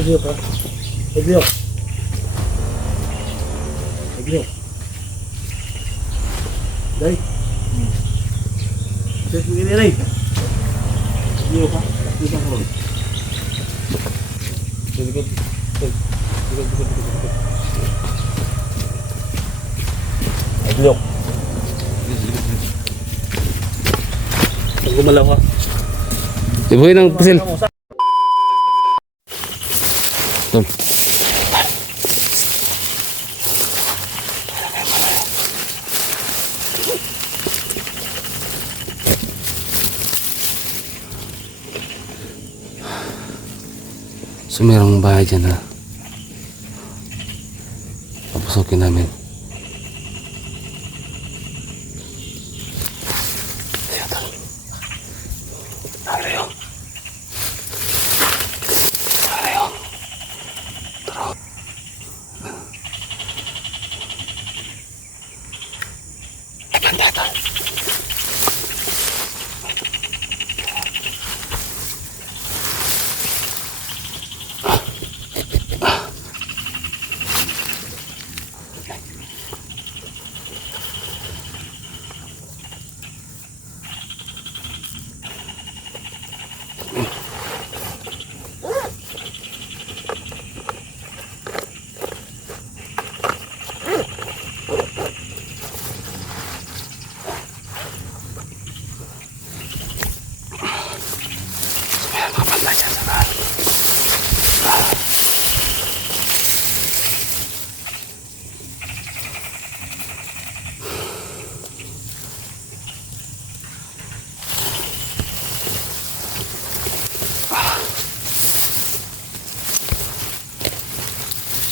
Ebyo pa. Ebyo. Ebyo. Day. Check mo gini rin. Ebyo pa. Kita ko. Likod. Likod. Likod. Likod. Likod. Ebyo. Pag gumalaw ka. Ibuhin ng pasil. Tom. So bahay dyan na papasokin namin.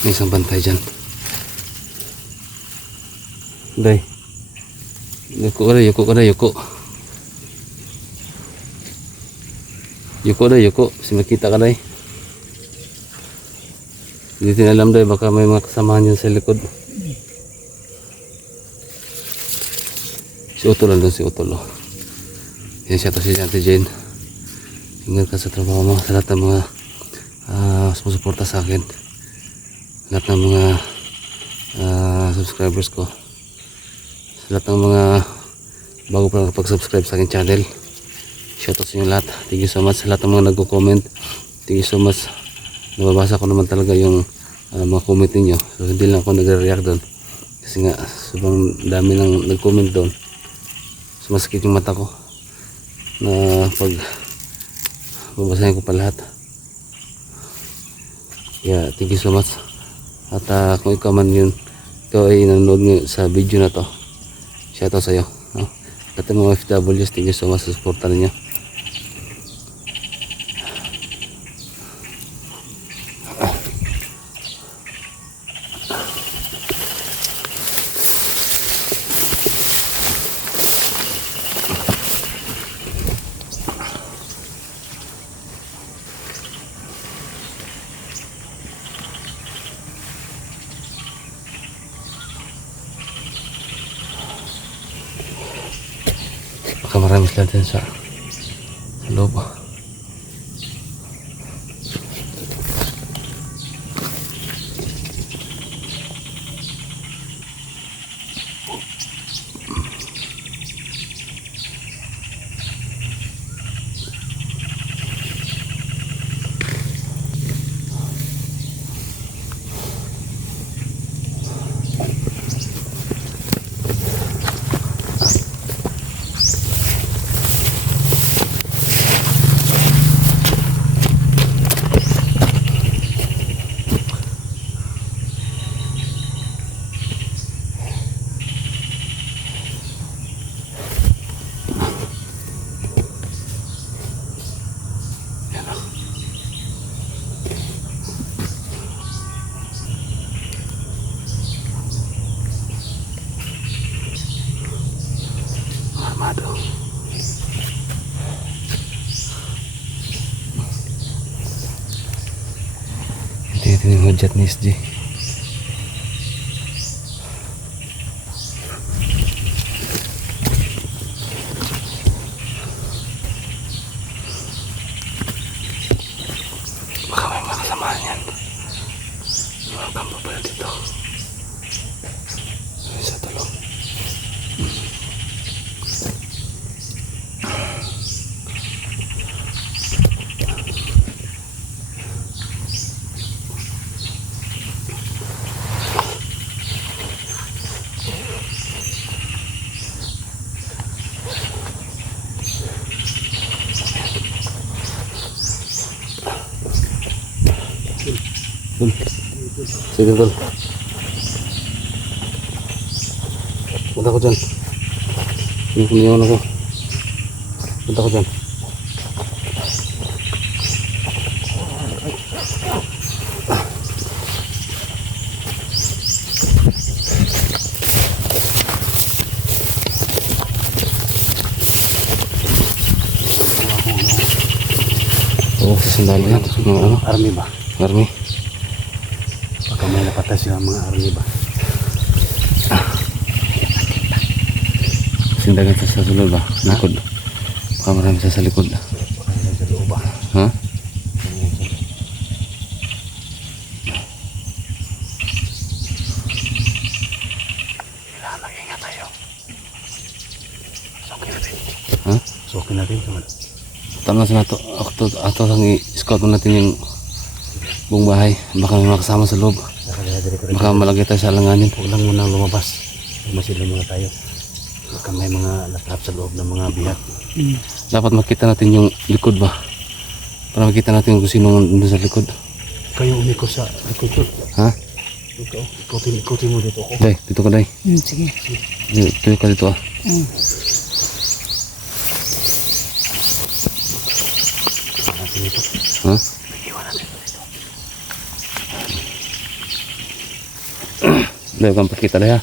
May isang bantay dyan. Day. Yuko na, yuko ka na, yuko. Yuko na, yuko. Kasi makita ka na eh. Hindi din alam day, baka may mga kasamahan yun sa likod. Si lang doon, si Utol. Oh. Yan siya to si Ate Jane. Ingat ka sa trabaho mo, sa lahat ng mga uh, sumusuporta sa akin. Lahat ng mga ah, subscribers ko. Sa lahat ng mga bago pa nakapag-subscribe sa akin channel. Shoutout sa inyo lahat. Thank you so much sa lahat ng mga nagko-comment. Thank you so much. Nababasa ko naman talaga yung ah, mga comment ninyo. So hindi lang ako nagre-react doon. Kasi nga, sobrang dami nang nag-comment doon. Sumasakit yung mata ko. Na pag babasahin ko pa lahat. Yeah, thank you so much. At ah, kung ikaw man yun, ikaw ay nanonood sa video na to. Shoutout sa iyo. No? At ang mga FWs, thank you so much sa suporta ninyo. Sa, sa loob. Ito yung hudyat Dul. Sige, Dul. Punta ko dyan. Ako. Punta ko dyan. Yan. Mga ano, Army ba? army. Napatay sila mga army ba? Sindagan sa sa sulod ba? Likod. Baka marami sa likod. Ha? Sokin natin. Kamal. Tama sa nato. Ato, ato lang i-scout natin yung buong bahay. Baka may makasama sa loob. Baka malagay tayo sa alanganin. Huwag lang muna lumabas. Masilin muna tayo. Baka may mga latrap sa loob ng mga biyak. Dapat makita natin yung likod ba? Para makita natin kung sino nandun sa likod. Kayo umiko sa likod ko. Ha? Ikaw, ikutin, ikutin mo dito ako. Day, dito ka day. Hmm, sige. Dito ka dito ah. Hmm. Iwan natin ito. Ha? Iwan natin ito dito. Kang pakita day ha.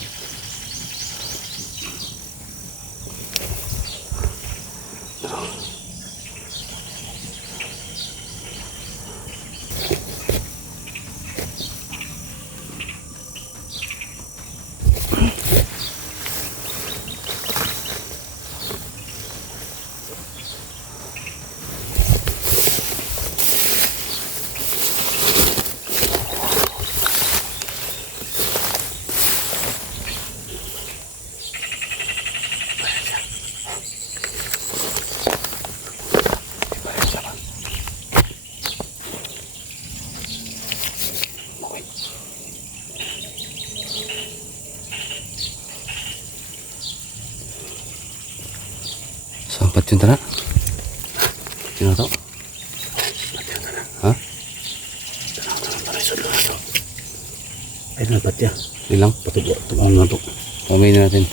Sampat yun tara. Sino to? Ha? Ay, napat ya. Ilang? Patubo. Tumaon nga to. Kamay na natin.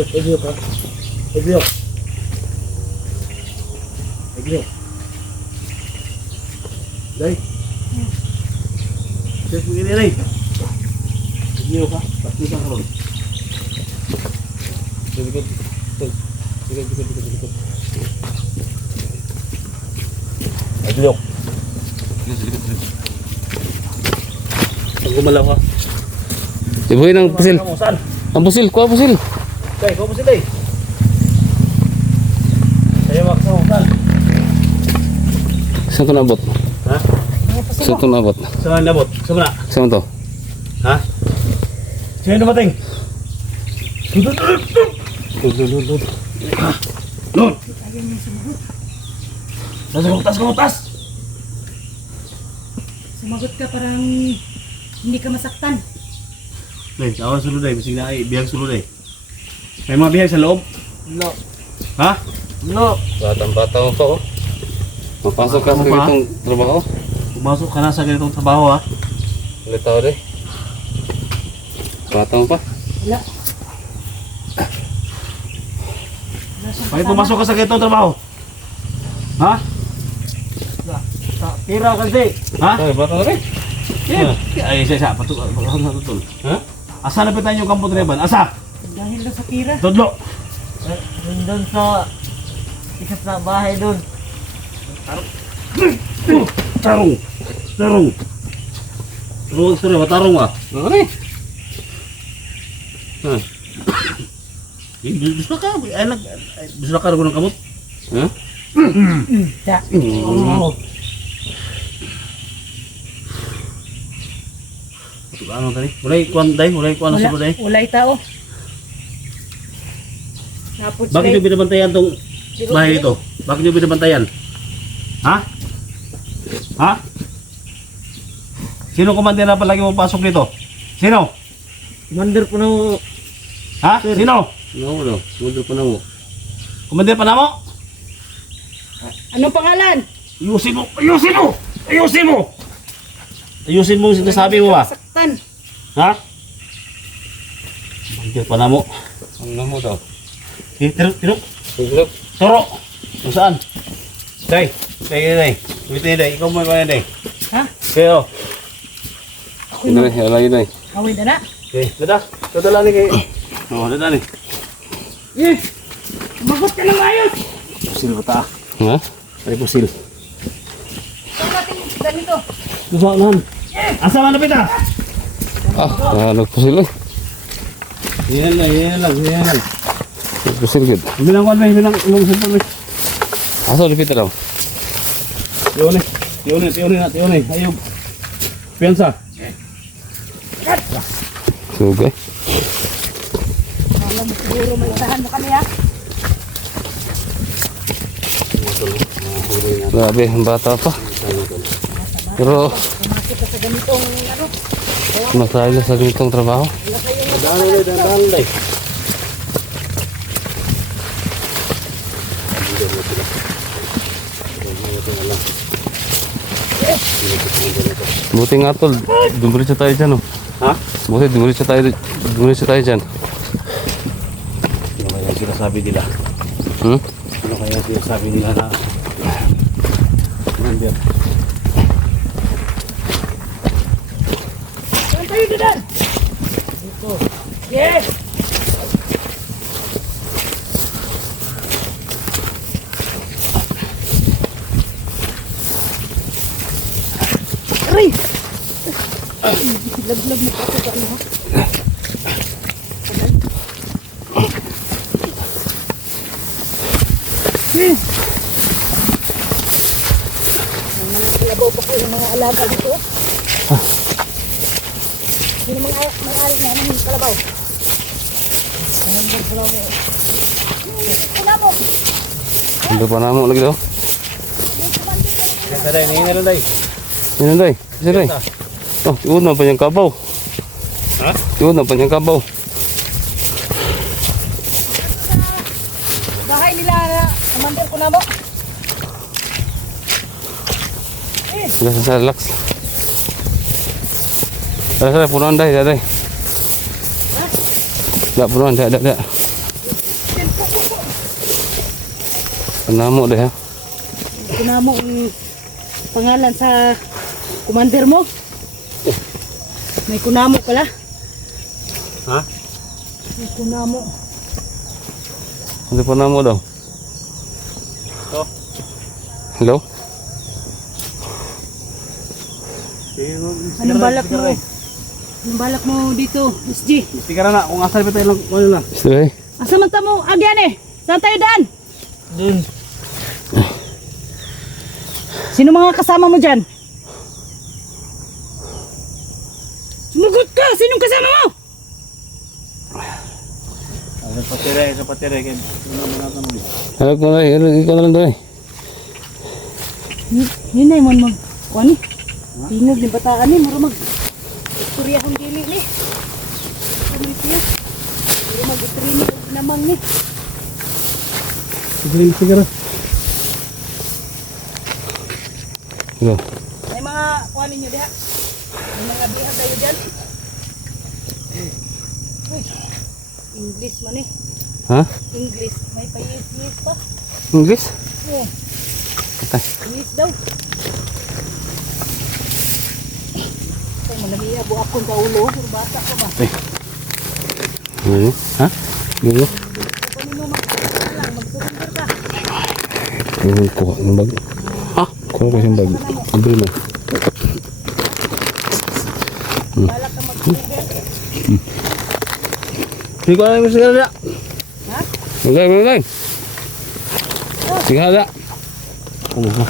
Ay, Diyo ka. Ay, Diyo. Day. Sige, sige, Day. Ay, Diyo ka. Pati ka. Sige, sige, sige. Sige, sige, sige, sige. Ay, Diyo. gumalaw ha. Ibuhin ang pusil. Ang pusil, kuha pusil. Day, kamu sila eh. Tayo makasama, saan? Saan ito nabot? Ha? Saan ito nabot? Saan nabot? Saan na? Saan to? Ha? Sino dumating? Dudut, dudut, dudut. Dudut, Nun! Nasa kutas, kutas! Sumagot ka parang hindi ka masaktan. Sa awan sulod day, bisig na ay, bihag sulod day. May mga bihag sa loob? No. Ha? No. Batang bata mo pa oh. Mapasok ka sa ganitong trabaho. Pumasok ka na sa ganitong trabaho ha? Ulit tao rin. Bata mo pa. Wala. Bakit pumasok ka sa ganitong trabaho? Ha? Tira kasi. Ha? Ay, bata rin. Yeah. Ay, isa, isa. Patul, patul, patul. Ha? Asa na pitan yung kampo treban? Asa? Dahil lang sa tira. Tudlo. Doon sa isa sa bahay doon. Tarong. Tarong. Tarong, sorry, matarong ah. Ano rin? Ha? Eh, Gusto ka, ay nag, gusto ka rin ng kamot. Ha? Ja. Oo. Ano tadi? Mulai kuan day, mulai kuan sa day. Walay tao. Napod Bakit nyo binabantayan tong bahay dito? Bakit nyo binabantayan? Ha? Ha? Sino kumandir na palagi mo pasok dito? Sino? Commander po na Ha? Sino? Ano mo daw? Mudo pa na mo. Kumandir pa na mo? Anong pangalan? Ayusin mo! Ayusin mo! Ayusin mo! Ayusin mo yung sinasabi mo ba? Saktan. Ha? Kumandir pa na mo. Ano mo daw? Eh, Tiro, tiro. Suglop. Toro! Kung saan? Day, day, day. Wait, day, day. Ikaw mo ikaw day. Ha? Kayo. Ako Ino na. rin, alay na eh. Awin na na. Okay, dada. Dada ni kayo. Oo, dada ni. Eh. Sumagot ka ng ayos. Pusil ba ta? Ha? Ay, pusil. Saan natin ganito? Gusto naman. Asa man na pita? Ah, ah nagpusil eh. Yan lang, yan lang, yan lang. Nagpusil gid. Bilang ko may bilang ilong sa pamay. Asa lipit daw? Tiyo ni. Tiyo ni, tiyo ni na, tiyo ni. Ayog. Piyansa. Sugay. Alam mo siguro may tahan mo kami ha. Grabe, ang bata pa. Pero, ano. masaya na sa ganitong trabaho. Daan day, daan day. Buti nga tol, dumiretso tayo dyan oh. Ha? Buti dumiretso tayo, dumiretso tayo dyan. Ano kaya sinasabi nila? Hmm? Ano kaya sinasabi nila na Kumandir. Saan tayo dinan? Dito. Yes! Laglag mo ako sa ano ha? Mga kalabaw pa kayo mga alaga dito. Sino mga mga ari na ng kalabaw? Anong bang kalabaw mo? Kalabaw! Hindi pa na mo lagi daw. Day, ngayon na day. Yan day, isa day. Oh, iwan na pa niyang kabaw. Ha? Iwan na pa niyang kabaw. Bahay nila na commander ko na mo. Sila sa relax. Ada ada punuan dah, dah dah. Dah punuan dah, dah dah. Penamuk dah ya. Ang pangalan sa commander mo. May kunamo pala. Ha? May kunamo. Ada penamuk dah. Oh. Hello. Anong balak mo? Anong balak mo dito, SG? Tika na na, kung asal pa tayo lang, ano lang. Eh. Asa man tamo agyan eh? Saan tayo daan? Dun. Sino mga kasama mo dyan? Sumagot ka! Sinong kasama mo? Sa mo natin mo. Harap mo na eh. Ikaw na lang doon. Yun- na yung mag... Kuan eh. Tingog ni bataan eh. Mara mag... Istorya kong dili ni. Kumitiyo. Mara mag itrini naman ni. Sige, siguro. Ikaw. May mga kuan ninyo diha. May mga biha kayo dyan. Uy. English man eh. Ha? English. May payis-payis pa. English? Oh. Patay. English daw. Ay, manamiya. Buak kong sa ulo. Puro bata ko ba? Ano? Ha? Gulo? Kung ano Mag-surrender ka. Gulo ko. Yung bag. Ha? Kuha ko yung bag. Ambil mo. Balak ka mag-surrender. Hindi ko alam yung sigara. Ha? Mulai. Sigara. Kumuha.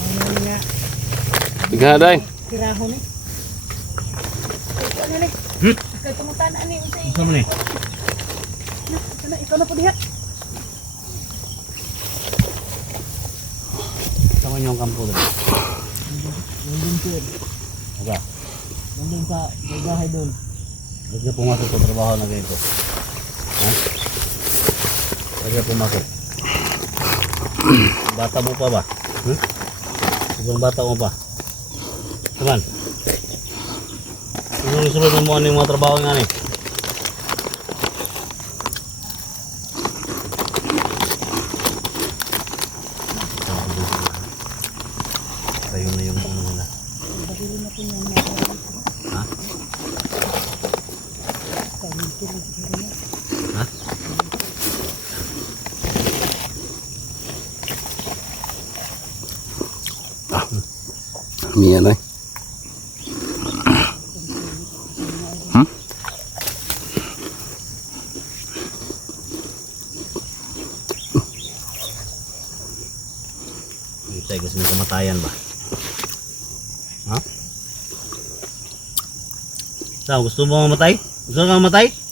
Ayun nga. Sigara eh. Tirahon eh. Ikaw na ni. Ikaw tumutanaan ni. Unsay. Sama ni. Ikaw na, ikaw na po diha. Sama niyo ang kampo. Aba. Nandun sa may bahay doon. Huwag na pumasok sa trabaho na ganito. Ha? Huwag na pumasok. Bata mo pa ba? Hmm? Siguro bata mo pa. Saman? Siguro isunod mo ano yung mga trabaho nga ni na yung ano nila. Ha? Ha? Miyan eh. Hmm? Hintay gusto mo kamatayan ba? Ha? Sao, gusto mo mamatay? Gusto ka mamatay?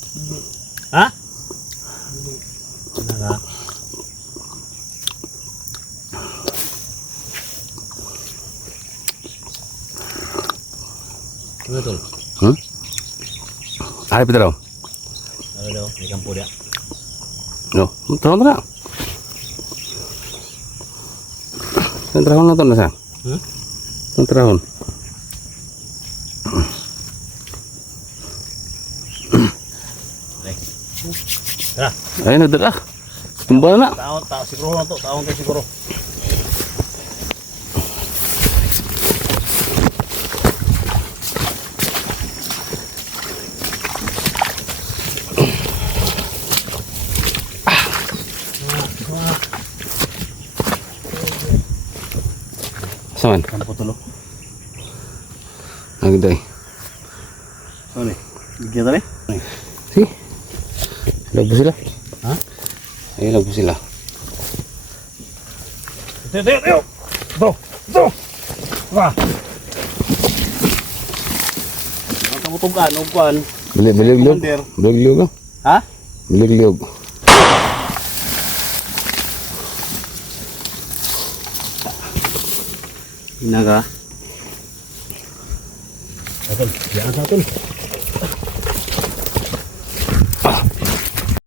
Ay, Pedro. Ano daw? May kampo dia. No, terang terang. Terang terang na to na sa. Hmm? Terang terang. Ay. Tara, Ay, na dala. Tumbal na. taon, taon, siguro na to, taon tayo siguro. Saman. Kampo tulo. Nagday. Ano ni? Bigyan tali? Si. Lagpo sila. Ha? Ay, lagpo sila. Tayo, tayo, tayo! Ito! Ito! Wah! Ang kamutugan, ugkuan. Bili bilig liog. Commander. Bilig liog. ah. Ha? Bilig Inaga. Atol, yan sa atol.